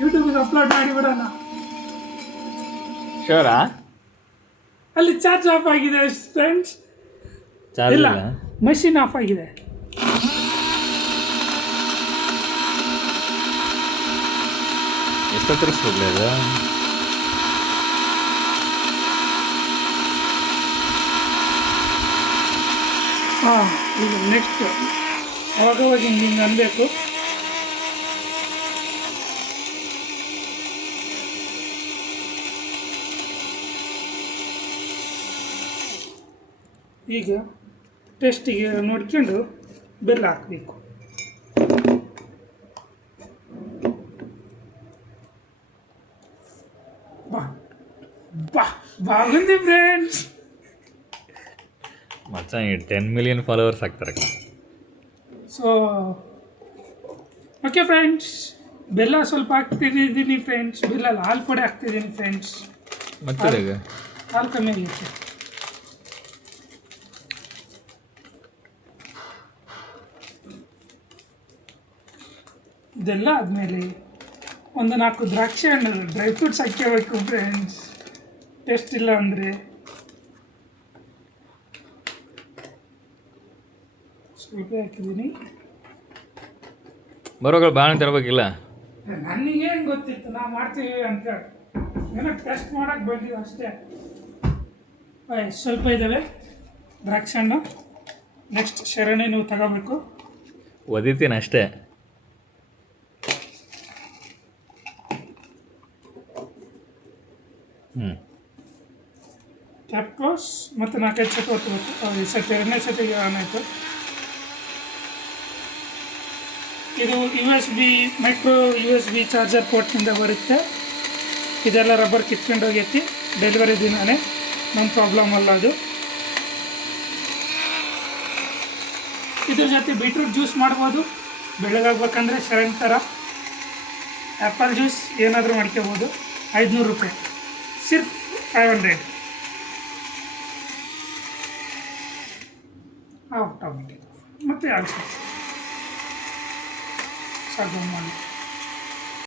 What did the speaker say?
ಯೂಟ್ಯೂಬಿಗೆ upload ಮಾಡಿಬಿಡೋಣ. ಶೋರಾ? ಅಲ್ಲಿ charge of ಆಗಿದೆ ಫ್ರೆಂಡ್ಸ್. ಚಾರ್ಜ್ ಇಲ್ಲ, ಇಲ್ಲ. ಮಷಿನ್ ಆಫ್ ಆಗಿದೆ. ಎಷ್ಟು ತಿರ್ಸ್ಬಿಡ್ಲಿ ಅದು? ಹಾಂ, ಈಗ ನೆಕ್ಸ್ಟ್ ಅವಾಗ ಹಿಂಗೆ ಅನ್ಬೇಕು. ಈಗ ಟೇಸ್ಟಿಗೆ ನೋಡ್ಕೊಂಡು ಬೆಲ್ಲ ಹಾಕಬೇಕು. ಬಾಗುಂದಿ ಫ್ರೆಂಡ್ಸ್. ಮಚ್ಚ 10 ಮಿಲಿಯನ್ ಫಾಲೋವರ್ಸ್ ಆಗ್ತಾರೆ. ಸೊ ಓಕೆ ಫ್ರೆಂಡ್ಸ್, ಬೆಲ್ಲ ಸ್ವಲ್ಪ ಹಾಕ್ತಿದ್ದೀನಿ ಫ್ರೆಂಡ್ಸ್. ಬೆಲ್ಲ ಅಲ್ಲ, ಹಾಲು ಪುಡಿ ಹಾಕ್ತಿದ್ದೀನಿ ಫ್ರೆಂಡ್ಸ್. ಮತ್ತೆ ಹಾಲು ಕಮ್ಮಿ ಆಗೈತೆ. ಇದೆಲ್ಲ ಆದಮೇಲೆ ಒಂದು 4 ದ್ರಾಕ್ಷಿ ಹಣ್ಣು ಡ್ರೈ ಫ್ರೂಟ್ಸ್ ಹಾಕ್ಕೋಬೇಕು ಫ್ರೆಂಡ್ಸ್, ಟೇಸ್ಟ್ ಇಲ್ಲ ಅಂದರೆ. ಸ್ವಲ್ಪ ಹಾಕಿದ್ದೀನಿ. ಬರೋಗಳು ಬಾಳೆ ತರಬೇಕಿಲ್ಲ. ನನಗೇನು ಗೊತ್ತಿತ್ತು ನಾವು ಮಾಡ್ತೀವಿ ಅಂತ, ಏನೋ ಟೆಸ್ಟ್ ಮಾಡೋಕ್ಕೆ ಬಂದಿದ್ದು ಅಷ್ಟೇ. ಸ್ವಲ್ಪ ಇದ್ದಾವೆ ದ್ರಾಕ್ಷಿ ಹಣ್ಣು. ನೆಕ್ಸ್ಟ್ ಶರಣೆ ನೀವು ತಗೋಬೇಕು. ಒದಿತೀನಿ ಅಷ್ಟೇ. ಕ್ಯಾಪ್ ಕ್ಲೋಸ್ ಮತ್ತು 4-5 ಸತಿ ಒತ್ತಬೇಕು. ಈ ಸತಿ 2ನೇ ಸತಿಗೆ ಆನ್ ಆಯಿತು. ಇದು USB ಮೈಕ್ರೋ USB ಚಾರ್ಜರ್ ಪೋರ್ಟ್ನಿಂದ ಬರುತ್ತೆ. ಇದೆಲ್ಲ ರಬ್ಬರ್ ಕಿತ್ಕೊಂಡು ಹೋಗೈತಿ. ಡೆಲಿವರಿ ದಿನವೇ, ನಮ್ಮ ಪ್ರಾಬ್ಲಮ್ ಅಲ್ಲ ಅದು. ಇದ್ರ ಜೊತೆ ಬೀಟ್ರೂಟ್ ಜ್ಯೂಸ್ ಮಾಡ್ಬೋದು. ಬೆಳಗಾಗಬೇಕಂದ್ರೆ ಶರಣ್ ಥರ ಆ್ಯಪಲ್ ಜ್ಯೂಸ್ ಏನಾದರೂ ಮಾಡ್ಕೋಬೋದು. 500 ರೂಪಾಯಿ, ಸಿರ್ಫ್ 500. ಆಫ್ ಟೊಮೆಟೊ ಮತ್ತು ಆಲ್ಸೋ ಸಾಕು ಮಾಡಿ.